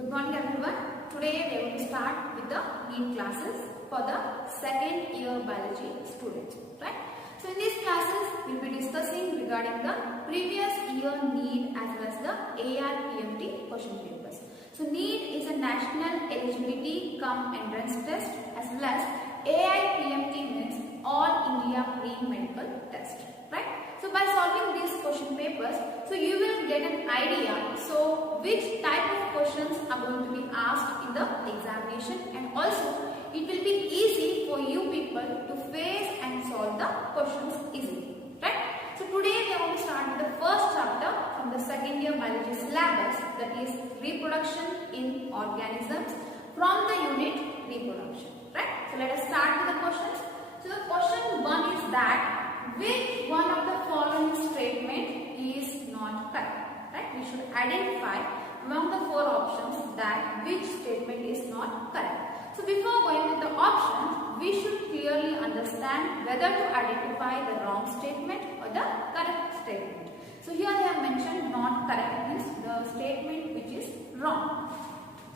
Good morning everyone. Today we are going to start with the NEET classes for the second year biology students, right? So in these classes we will be discussing regarding the previous year NEET as well as the AIPMT question papers. So NEET is a national eligibility cum entrance test as well as AIPMT means All India Pre-Medical Test, right? So by solving these question papers, so you will get an idea so which type of questions are going to be asked in the examination, and also it will be easy for you people to face and solve the questions easily, right? So today we are going to start with the first chapter from the second year biology syllabus, that is reproduction in organisms, from the unit reproduction, right? So let us start with the questions. So the question 1 is that which one of the following statement is not correct, right? We should identify among the 4 options that which statement is not correct. So before going with the options, we should clearly understand whether to identify the wrong statement or the correct statement. So here they have mentioned not correct means the statement which is wrong.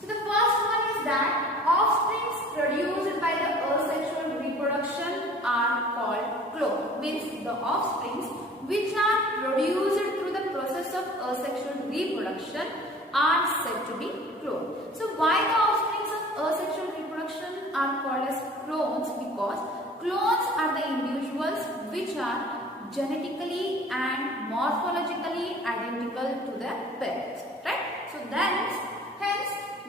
So the first one is that offsprings produced by the asexual reproduction are called clone. Means the offsprings which are produced through the process of asexual reproduction are said to be clone. So why the offsprings of asexual reproduction are called as clones? Because clones are the individuals which are genetically and morphologically identical to their parents, right? So hence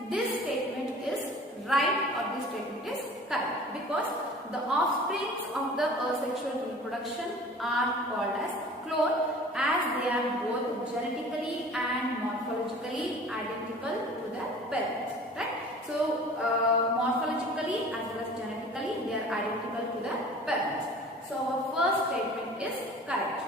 this statement is right or this statement is correct, because the offsprings of the asexual reproduction are called as clone as they are both genetically and morphologically identical to their parents, right? So morphologically as well as genetically they are identical to their parents. So our first statement is correct.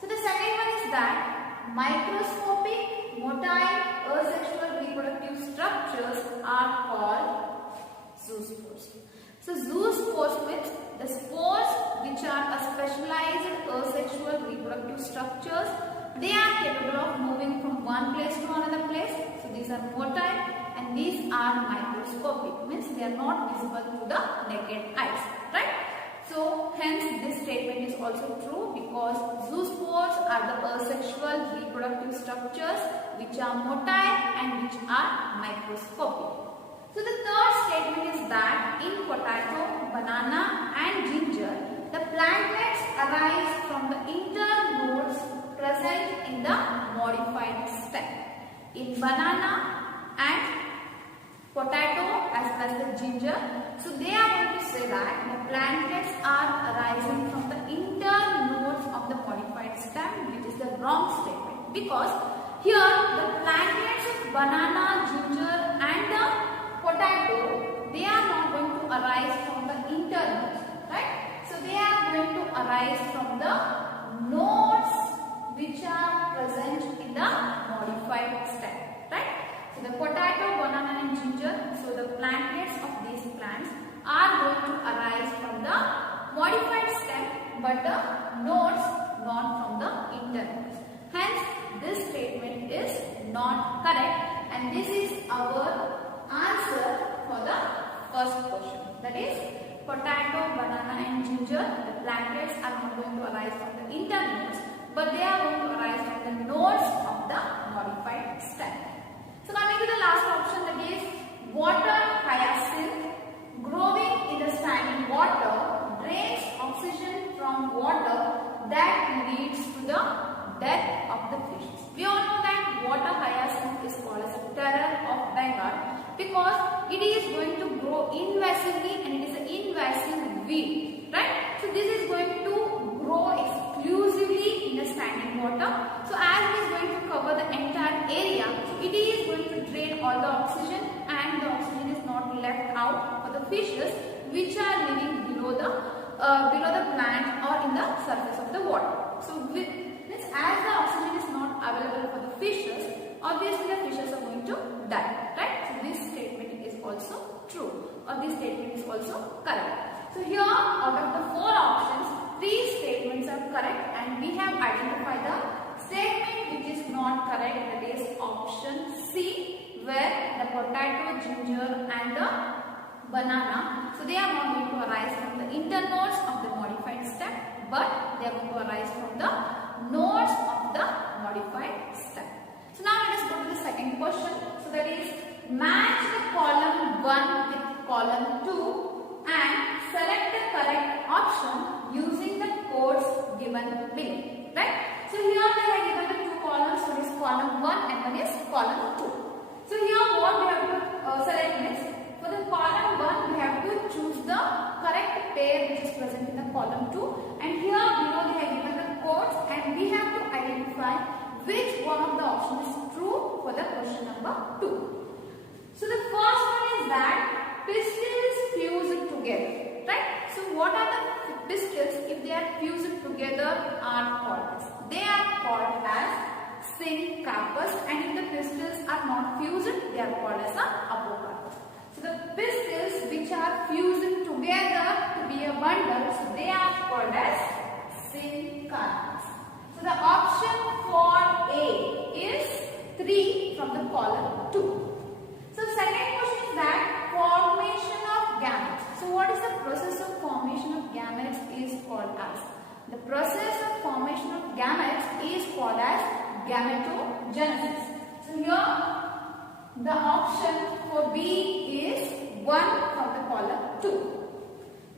So the second one is that microscopic motile asexual reproductive structures are called zoospores. So zoospores means the spores which are a specialized asexual reproductive structures. They are capable of moving from one place to another place. So these are motile and these are microscopic, means they are not visible to the naked eyes, right? So hence this statement is also true, because zoospores are the asexual reproductive structures which are motile and which are microscopic. So the third statement is that in potato, banana and ginger, the plantlets arise from the internodes present in the modified stem. In banana and potato as well as the ginger, so they are going to say that the plantlets are arising from the internodes of the modified stem, which is the wrong statement, because here the plantlets of banana, ginger and the potato, they are not going to arise from the internodes, right? So they are going to arise from the nodes which are present in the modified stem, right? So the potato, banana and ginger, so the plantlets of these plants are going to arise from the modified stem, but the nodes not from the internodes. Hence this statement is not correct, and this is our answer for the first question. That is potato, banana and ginger, the plantlets are not going to arise from the internodes, but they are going to arise from the nodes of the modified stem. So coming to the last option, that is water hyacinth growing in the standing water drains oxygen from water that leads to the death of the fishes. We all know that water hyacinth is called as a terror of Bengal, because it is going to grow invasively and it is an invasive weed, right? So this is going to grow exclusively in the standing water. So as it is going to cover the entire area, so it is going to drain all the oxygen, and the oxygen is not left out for the fishes which are living below the plant or in the surface of the water. So as the oxygen is not available for the fishes, obviously the fishes are going to die, right? So this statement is also true, or this statement is also correct. So here out of the 4 options, 3 statements are correct, and we have identified the statement which is not correct, that is option C, where the potato, ginger and the banana, so they are not going to arise from the internodes of the modified stem, but they are going to arise from the nodes of the modified stem. So now let us go to the second question. So that is, match the column 1 with column 2 and select the correct option using the codes given below. Right? So here they have given the two columns. So this is column 1 and one is column 2. So here what we have to select is, for the column 1 we have to choose the correct pair which is present in the column 2, and here below they have given the codes and we have to identify which one of the options is true for the question number 2. So the first one is that pistils fused together, right? So what are the pistils if they are fused together are called as? They are called as syncarpus, and if the pistils are not fused they are called as the apocarpus. So the pistils which are fused together to be a bundle, so they are called as syncarpus. So the option for A is 3 from the column 2. So second question is that formation of gametes. So what is the process of formation of gametes is called as? The process of formation of gametes is called as gametogenesis. So here the option for B is 1 from the column 2.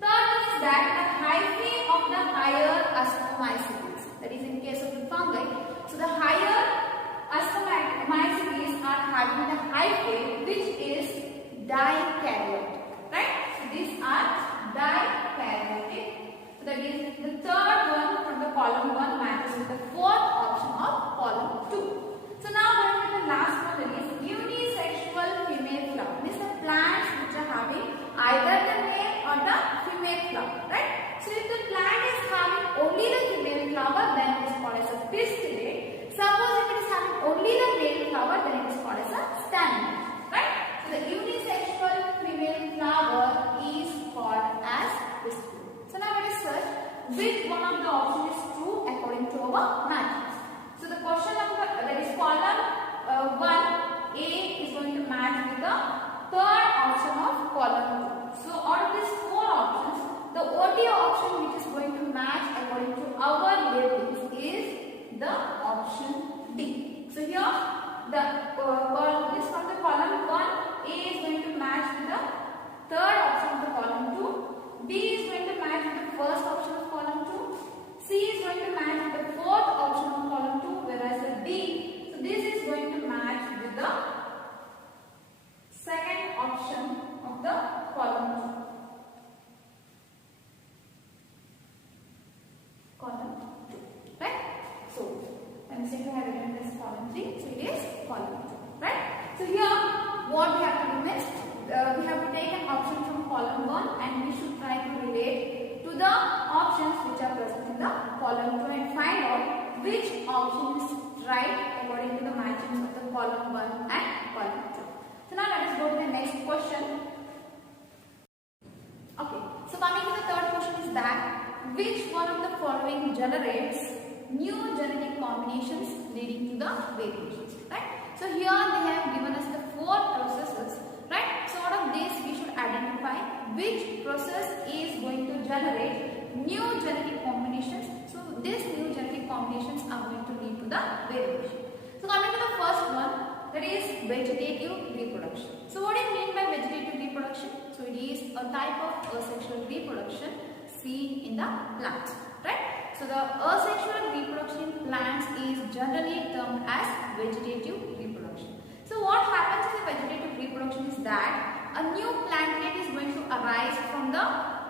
Third one is that the hyphae of the higher ascomycetes, that is in case of the fungi, so the higher ascomycetes are having the hyphae which is dikaryotic, right? So these are dikaryotic. So that is the third one from the column 1 matches with the fourth option of column 2. So now going to the last one, that is unisexual female flower. Means the plants which are having either the male or the female flower, right? So if the plant is having only the female flower, then it is called as a pistillate. Suppose if it is having only the male flower, then it is called as a staminate, right? So the unisexual female flower is called as pistillate. So now let us search which one of the options is true according to our matches. So the question number, that is column 1, A is going to match with the third option of column 2. So out of these 4 options, the OT option which is going to match according to our labels is the option D. So here the this from the column 1, A is going to match with the third option of the column 2, B is going to match with the first option of column 2, C is going to match with the fourth option of column 2, whereas the D, so this is going to match with the second option of the column 2. Column 2, right? So let me say I have written this column 3, so it is column 2, right? So here what we have to do is we have to take an option from column 1 and we should try to relate to the options which are present in the column 2 and find out which option is right according to the matching of the column 1 and column 2. So now let us go to the next question. Okay, so coming to the third question is that which one of the following generates new genetic combinations leading to the variations, right? So here they have given us the 4 processes, right? So out of this we should identify which process is going to generate new genetic combinations. So these new genetic combinations are going to lead to the variation. So coming to the first one, that is vegetative reproduction. So what do you mean by vegetative reproduction? So it is a type of asexual reproduction seen in the plants, right? So the asexual reproduction in plants is generally termed as vegetative reproduction. So what happens in the vegetative reproduction is that a new plantlet is going to arise from the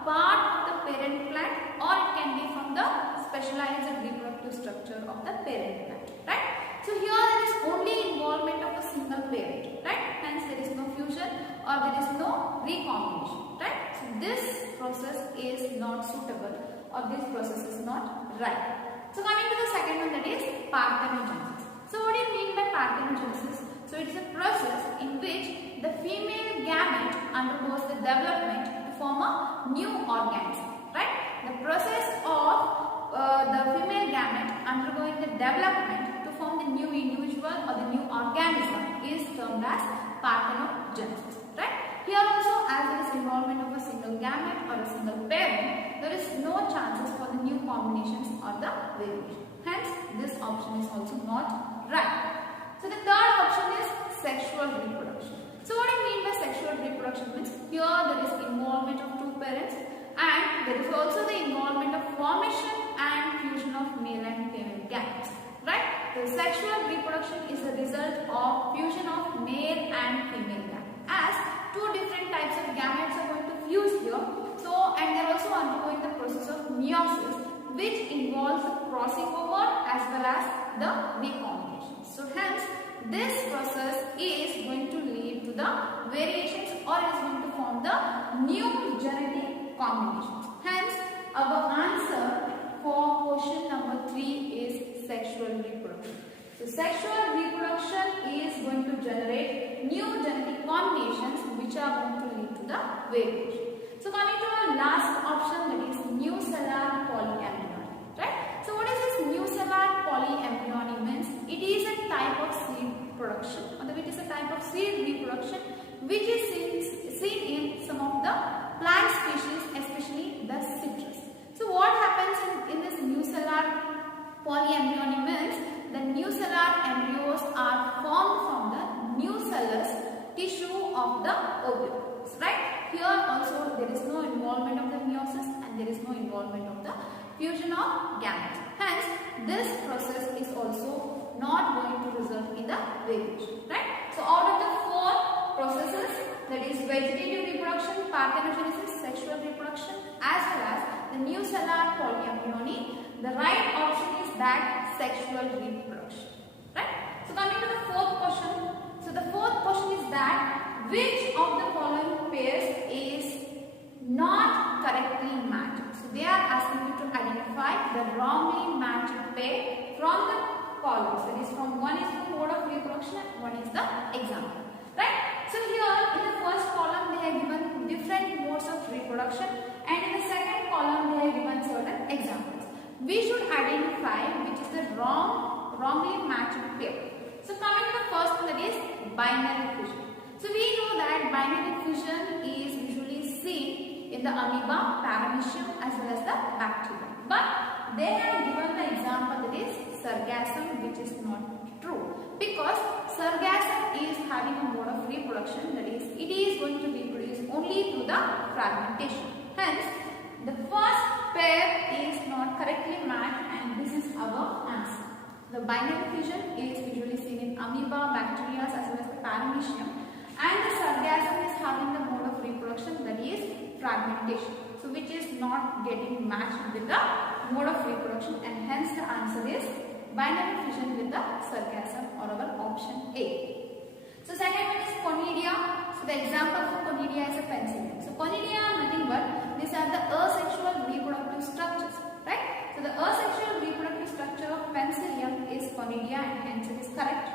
part of the parent plant, or it can be from the specialized reproductive structure of the parent plant, right? So here there is only involvement of a single parent, right? Hence there is no fusion or there is no recombination, right? So this process is not suitable or this process is not right. So coming to the second one, that is parthenogenesis. So what do you mean by parthenogenesis? So it is a process in which the female gamete undergoes the development to form a new organism, right? The process of the female gamete undergoing the development to form the new individual or the new organism is termed termed as parthenogenesis, right? Here also, as there is involvement of a single gamete or a single parent, there is no chances for the new combinations or the variation. Hence, this option is also not right. So the third option is sexual reproduction. So what I mean by sexual reproduction means here there is involvement of two parents and there is also the involvement of formation and fusion of male and female gametes, right? The sexual reproduction is a result of fusion of male and female gametes, as two different types of gametes are going to fuse here. So, and they are also undergoing the process of meiosis, which involves the crossing over as well as the recombination. So hence, this process is going to lead to the variations or is going to form the new genetic combinations. Hence, our answer for question number 3 is sexual reproduction. So sexual reproduction is going to generate new genetic combinations which are going to lead to the variation. So coming to our last option, that is nucellar polyembryony, right? So what is this nucellar polyembryony means? It is a type of seed production, or it is a type of seed reproduction which is seen in some of the plant species, especially the citrus. So what happens in this nucellar polyembryony means the nucellar embryos are formed from the nucellus tissue of the ovule, right? Here also there is no involvement of the meiosis and there is no involvement of the fusion of gametes. Hence, this process is also not going to result in the variation, right? So out of the 4 processes, that is vegetative reproduction, parthenogenesis, sexual reproduction as well as the nucellar polyembryony, the right option is that sexual reproduction, right? So coming to the 4th question. So the 4th question is that which of the following pairs is not correctly matched? So they are asking you to identify the wrongly matched pair from the columns. That is, from one is the mode of reproduction and one is the example, right? So here in the first column they have given different modes of reproduction and in the second column they have given certain examples. We should identify which is the wrongly matched pair. So coming to the first one, that is binary fission. So we know that binary fission is usually seen in the amoeba, paramecium as well as the bacteria. But they have given the example, that is sargassum, which is not true, because sargassum is having a mode of reproduction, that is it is going to reproduce only through the fragmentation. Hence, the first pair is not correctly matched and this is our answer. The binary fission is usually seen in amoeba, bacteria as well as the paramecium, and the sargassum is having the mode of reproduction, that is fragmentation. So which is not getting matched with the mode of reproduction and hence the answer is binary fission with the sargassum, or our option A. So second one is conidia. So the example for conidia is a penicillium. So conidia are nothing but these are the asexual reproductive structures, right? So the asexual reproductive structure of penicillium is conidia and hence it is correct.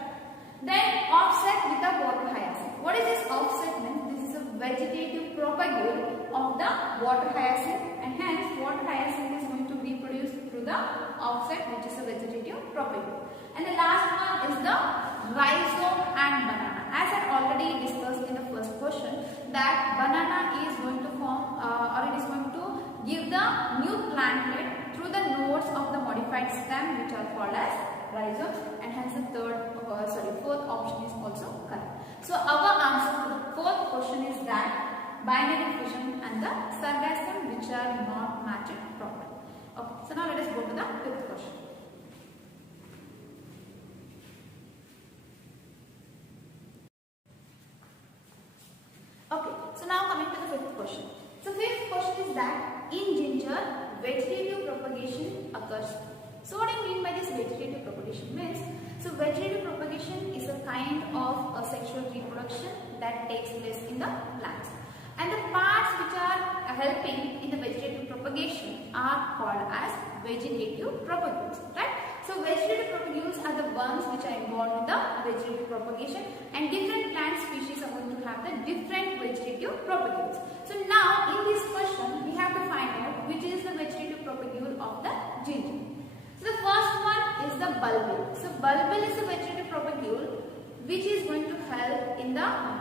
Then offset with the water hyacinth. What is this offset means? This is a vegetative propagule of the water hyacinth and hence water hyacinth is going to reproduce through the offset, which is a vegetative propagule. And the last one is the rhizome and banana. As I already discussed in the first question, that banana is going to form or it is going to give the new plantlet through the nodes of the modified stem, which are called as rhizomes, and hence the fourth option is also correct. So our answer for the 4th question is that binary fission and the sargassum, which are not matched properly. Okay, so now let us go to the 5th question. Okay, so now coming to the 5th question. So 5th question is that in ginger, vegetative propagation occurs. So what I mean by this vegetative propagation means, so vegetative propagation is a kind of a sexual reproduction that takes place in the plants. And the parts which are helping in the vegetative propagation are called as vegetative propagules, right? So vegetative propagules are the ones which are involved in the vegetative propagation, and different plant species are going to have the different vegetative propagules. So now in this question we have to find out which is the vegetative propagule of the ginger. So the first one is the bulbil. So bulbil is a vegetative propagule which is going to help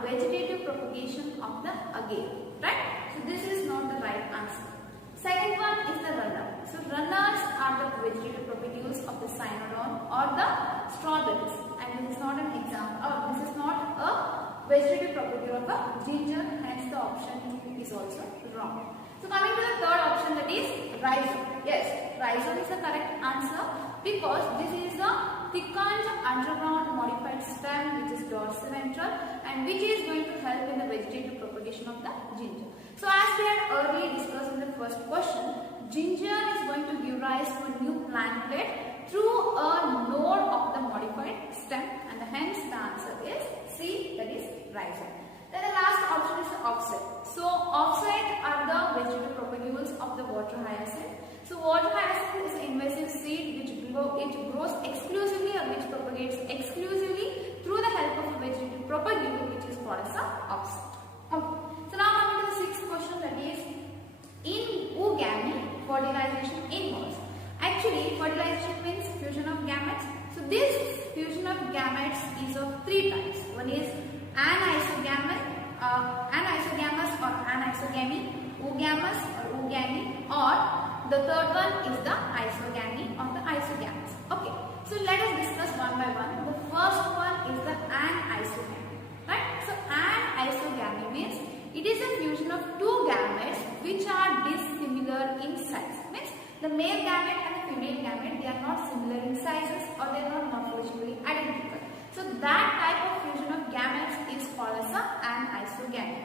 vegetative propagation of the agave, right? So this is not the right answer. Second one is the runner. So runners are the vegetative propagules of the cynodon or the strawberries, and this is not an example, or this is not a vegetative propagule of a ginger, hence the option is also wrong. So coming to the third option, that is rhizome. Yes, rhizome is the correct answer because this is the thickened underground modified stem which is dorsiventral and which is going to help in the vegetative propagation of the ginger. So as we had earlier discussed in the first question, ginger is going to give rise to a new plantlet through a node of the modified stem, and hence the answer is C, that is rhizome. Then the last option is the offset. So offset are the vegetative propagules of the water hyacinth. So water hyacinth is an invasive seed which grows exclusively or which propagates exclusively through the help of a vegetative propagule which is called as a offset. Okay. So now coming to the sixth question, that is in oogamy fertilization involves. Actually fertilization means fusion of gametes. So this fusion of gametes is of three types. One is anisogamous or anisogamy, oogamous or oogamy, or the third one is the isogamy or the isogamous. Okay, so let us discuss one by one. The first one is the anisogamy, right? So anisogamy means it is a fusion of two gametes which are dissimilar in size. Means the male gamete and the female gamete, they are not similar in sizes or they are not morphologically identical. So that type of fusion of gametes is called as an isogamy.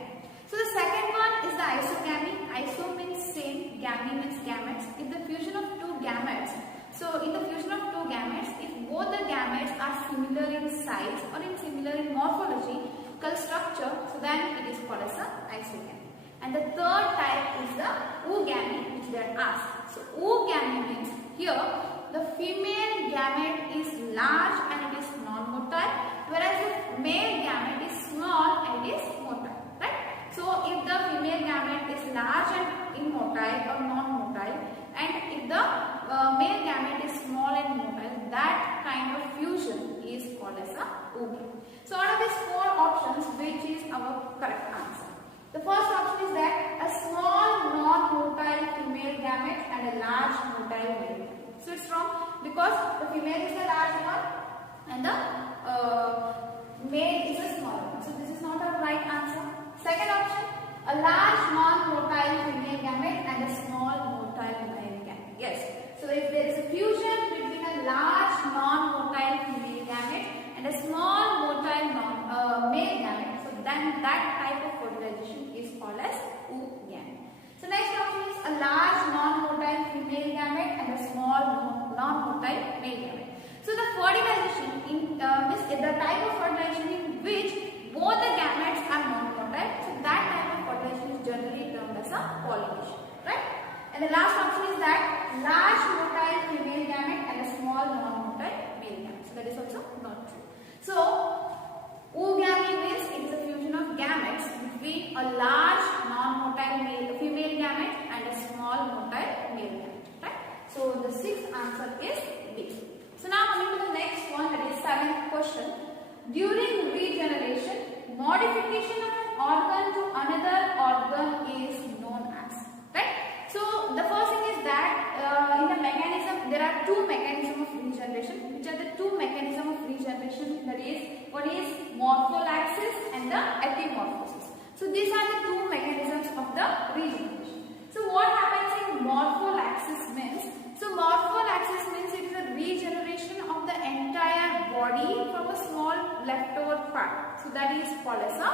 So the second one is the isogamy. Iso means same, gamy means gametes. If the fusion of two gametes, so in the fusion of two gametes, if both the gametes are similar in size or similar in morphological structure, so then it is called as an isogamy. And the third type is the oogamy, which they are asked. So oogamy means here the female gamete is large and it is non-motile, whereas the male gamete is small and it is motile. Right? So if the female gamete is large and immotile or non-motile, and if the male gamete is small and motile, that kind of fusion is called as a oogamy. So out of these four options, which is our correct answer? The first option is that a small non-motile female gamete and a large motile male gamete. So it's wrong because the female is the large one and the male is a small one. So this is not a right answer. Second option, a large non-motile female gamete and a small motile male gamete. Yes. So if there is a fusion between a large non-motile female gamete and a small motile male gamete, so then that type of fertilization is called as oogamy. So next option is a large non-motile female gamete and a small non-motile male gamete. So the fertilization in the type of fertilization in which both the gametes are non-motile, so that type of fertilization is generally termed as a pollination, right? And the last option is that large motile female gamete and a small non-motile male gamete. So that is also not true. So oogamy means it is a fusion of gametes between a large non-motile female gamete and a small motile male gamete, right? So the sixth answer is B. So now coming to the next one, that is seventh question. During regeneration, modification of an organ to another organ is known as, right? So the first thing is that in the mechanism, there are two mechanisms of regeneration. Which are the two mechanisms of regeneration? That is, one is morphollaxis and the epimorphosis. So these are the two mechanisms of the regeneration. So what happens in morphollaxis means? So morphollaxis means it is a regeneration of the entire body from a small leftover part. So that is called as a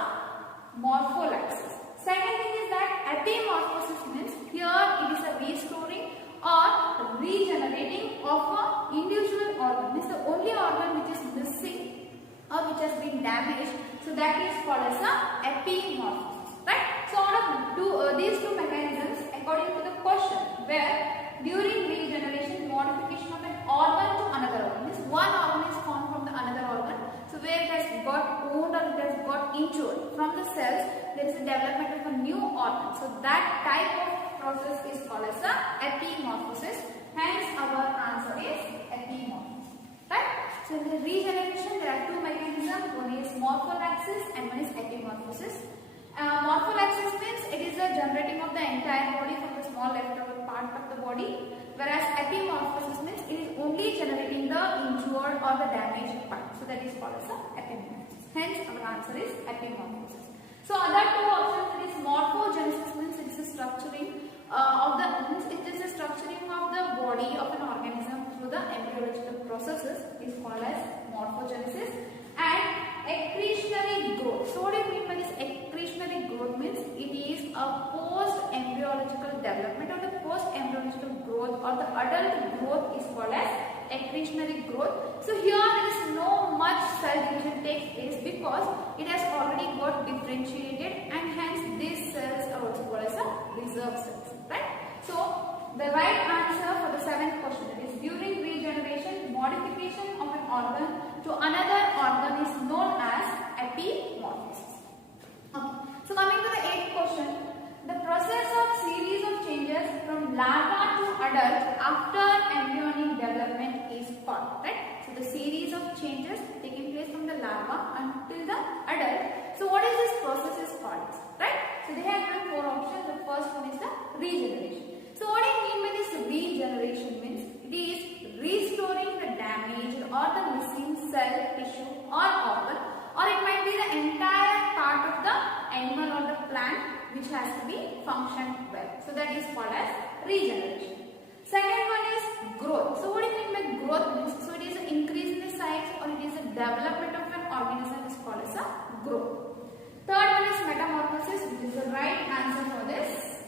morphollaxis. Second thing is that epimorphosis means here it is a restoring or regenerating of an individual organ. Means the only organ which is missing or which has been damaged. So that is called as a epimorphosis. Right? So out of these two mechanisms, according to the question, where during regeneration, modification of an organ to another organ, means one organ is formed from the another organ. So where it has got wound or it has got injured from the cells, there is a development of a new organ. So that type of process is called as a epimorphosis. Hence our answer is epimorphosis. Right? So in the regeneration, there are two mechanisms. One is morphollaxis and one is epimorphosis. Morpholepsis means it is the generating of the entire body from the small leftover part of the body, whereas epimorphosis means it is only generating the injured or the damaged part. So that is called as epimorphosis. Hence our answer is epimorphosis. So other two options, it is morphogenesis means it is a structuring of the body of an organism through the embryological processes is called as morphogenesis. And accretionary growth. So what do you mean by this accretionary growth? Means it is a post-embryological development or the post-embryological growth or the adult growth is called as accretionary growth. So here there is no much cell division takes place because it has already got differentiated and hence these cells are also called as a reserve cells, right? So the right answer for the seventh question is during regeneration, modification of an organ to another organ is known as epimorphosis. Okay. So coming to the eighth question, the process of series of changes from larva to adult after embryonic development is called, right? So the series of changes taking place from the larva until the adult. So what is this process is called, right? So they have given four options. The first one is the regeneration. So what do you mean by this regeneration? Means it is restoring the damaged or the missing cell, tissue or organ, or it might be the entire part of the animal or the plant which has to be functioned well. So that is called as regeneration. Second one is growth. So what do you mean by growth? Means so it is an increase in the size or it is a development of an organism is called as a growth. Third one is metamorphosis, which is the right answer for this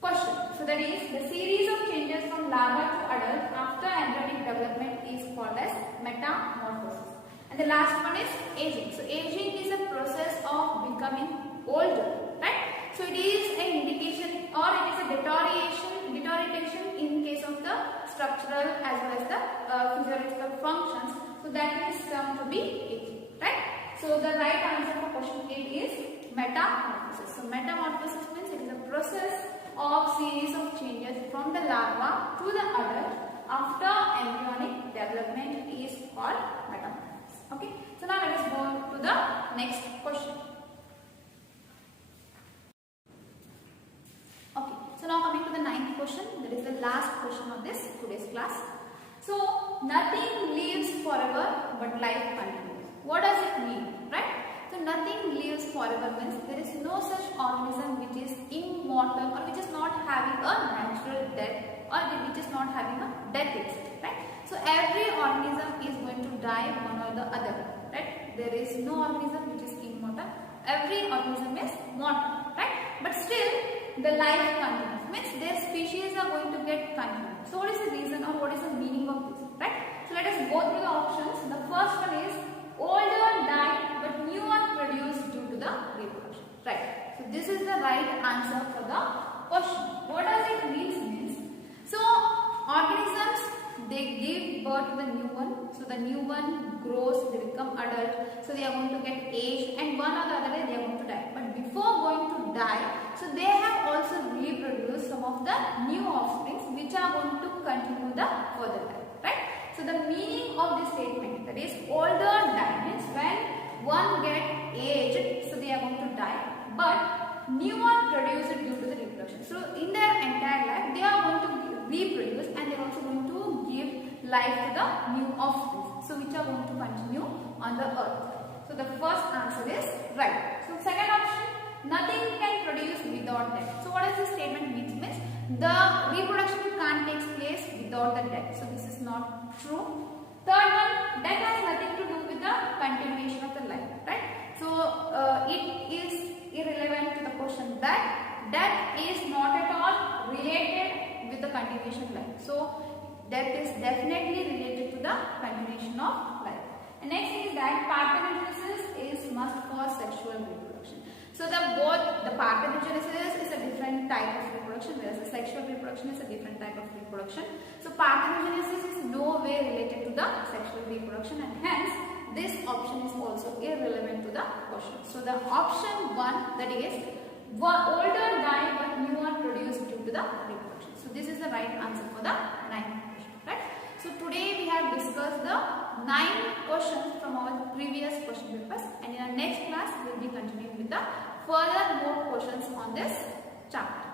question. So that is the series of changes from larva to adult after embryonic development is called as metamorphosis. And the last one is aging. So aging is a process of becoming older, right? So it is an indication or it is a deterioration in case of the structural as well as the physiological functions. So that is termed to be aging, right? So the right answer for question 8 is metamorphosis. So metamorphosis means it is a process of series of changes from the larva to the adult after embryonic development is called metamorphosis. Okay. So now let us go to the next question. Okay. So now coming to the ninth question, that is the last question of this today's class. So nothing lives forever but life continues. What does it mean, right? So nothing lives forever means there is no such organism which is immortal or which is not having a natural death or which is not having a death itself, right? So every organism is going to die one or the other, right? There is no organism which is immortal. Every organism is mortal, right? But still the life continues, means their species are going to get continued. So what is the reason or what is the meaning of this, right? So let us go through the options. The first one is older die but new are produced due to the reproduction, right? So this is the right answer for the question. What does it means? So organisms, they give birth to the new one. So the new one grows, they become adult. So they are going to get aged and one or the other day they are going to die. But before going to die, so they have also reproduced some of the new offsprings which are going to continue the further life, right? So the meaning of this statement, that is older die, means when one get aged, so they are going to die, but new one produced due to the reproduction. So in their entire life, they are going to reproduce and they are also going to give life to the new offspring, so which are going to continue on the earth. So the first answer is right. So second option, nothing can produce without death. So what does this statement mean? Means the reproduction can't take place without the death. So this is not true. Third one, death has nothing to do with the continuation of the life, right? So it is irrelevant to the question that death is not at all related with the continuation of life. So death is definitely related to the continuation of life. And next is that parthenogenesis is must for sexual reproduction. So the parthenogenesis is a different type of reproduction, whereas the sexual reproduction is a different type of reproduction. So parthenogenesis is no way related to the sexual reproduction and hence this option is also irrelevant to the question. So the option 1, that is older die but new are produced due to the reproduction. So this is the right answer for the 9th question, right? So today we have discussed the 9 questions from our previous question papers, and in our next class we will be continuing with the further more questions on this chapter.